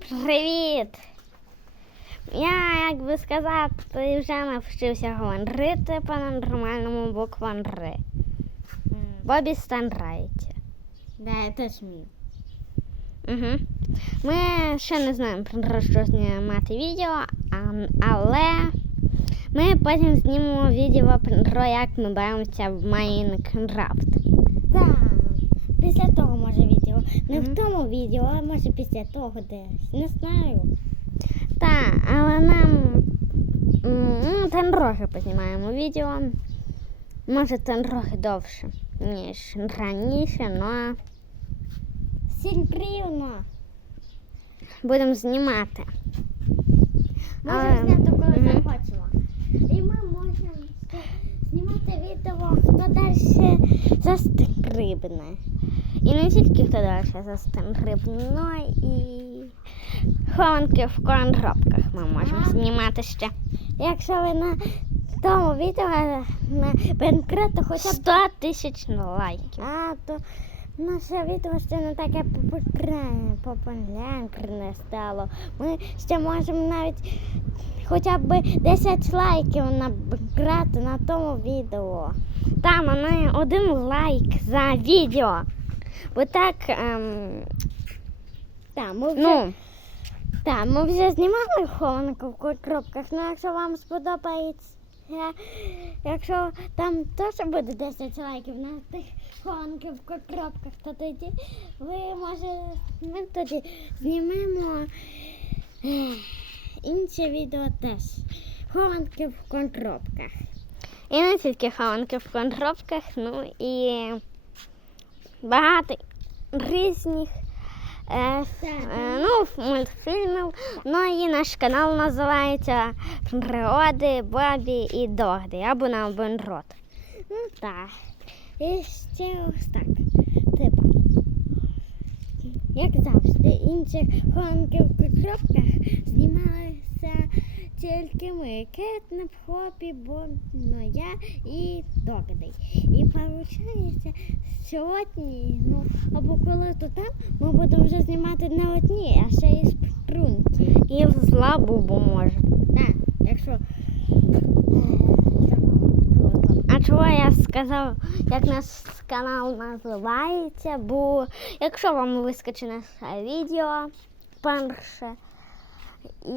Всім привіт! Я, як би сказати, вже навчився говорити по нормальному буквам Р. Бобі Стан. Да, я теж вмію. Угу. Ми ще не знаємо про що знімати відео, а, але ми потім знімемо відео про як ми бавимося в Майнкрафт. Так. Після того може відео. Не в тому відео, а може після того десь. Не знаю. Так, але нам ну, там трохи познімаємо відео. Може, там трохи довше, ніж раніше, але Всім привно. будемо знімати. Можемо Але- зняти, коли захочемо. І ми можемо ще знімати відео, хто далі застрибне. І не тільки хто далі застрибне, але і хованки в коробках ми можемо Ага. знімати ще. Якщо ви на тому відео на Бенкрету хоча б 100 тисяч лайків. А, то наше відео ще не таке популярне стало. Ми ще можемо навіть хоча б 10 лайків набрати на тому відео. Там мене один лайк за відео. Бо так, ем, Так, ми вже, ну, та, ми вже знімали хованку в коробках, ну якщо вам сподобається, якщо там теж буде 10 лайків на тих хованків в коробках, то тоді ви може ми тоді знімемо інше відео теж. Хованки в коробках. І не тільки хованки в коробках, ну і багато різних е, е, ну, мультфільмів. Ну і наш канал називається Пригоди Бобі і Догди або наоборот. Ну так. І ще ось так. Типу. Як завжди, інші хованки в коробках знімалися тільки ми. Кетнеп, Хопі, Бобно, я і Догдей. І виходить, сьогодні, ну, або коли то там, ми будемо вже знімати не одні, а ще й спрунки. І з лабубу може. Так, якщо е. А чого я сказав, як наш канал називається? Бо якщо вам вискочить наше відео перше, і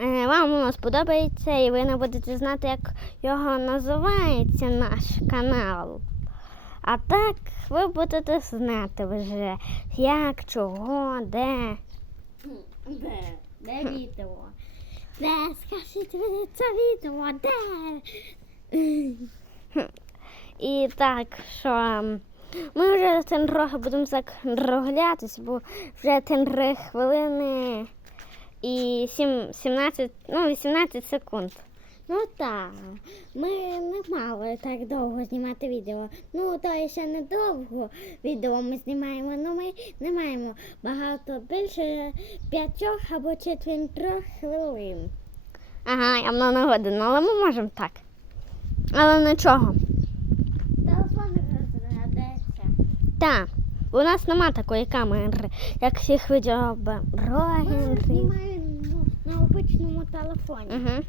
е, вам воно сподобається, і ви не будете знати, як його називається наш канал. А так ви будете знати вже, як, чого, де. Де? Де відео? Де? Скажіть мені це відео, де? І так, що ми вже трохи будемо закруглятися, бо вже 3 хвилини і 7, 17, ну, 18 секунд. Ну так, ми не мали так довго знімати відео. Ну, то ще не довго відео ми знімаємо, але ми не маємо багато більше п'ятьох або четвертьох хвилин. Ага, я на нагоден, але ми можемо так. Але нічого. Телефон розглядається. Так, у нас нема такої камери, як всіх відео Ми знімаємо на обичному телефоні. Угу.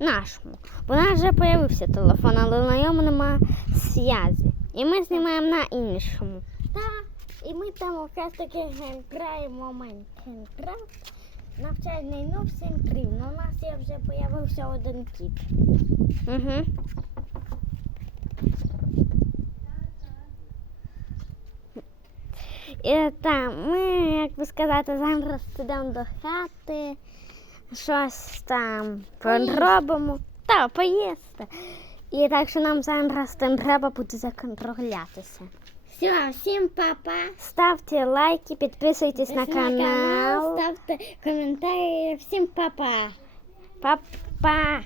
Нашому. У нас вже з'явився телефон, але на ньому нема зв'язі. І ми знімаємо на іншому. Так, і ми там якраз таки граємо Майнкрафт. Навчальний ну всім рівно. У нас є вже появився один кіт. Угу. І так, ми, як би сказати, зараз підемо до хати, щось там поробимо. Та, поїсти. І так що нам зараз тим треба буде законтролятися. Все, всім папа. Ставте лайки, підписуйтесь на канал. Ставте коментарі. Всім папа. Па-па!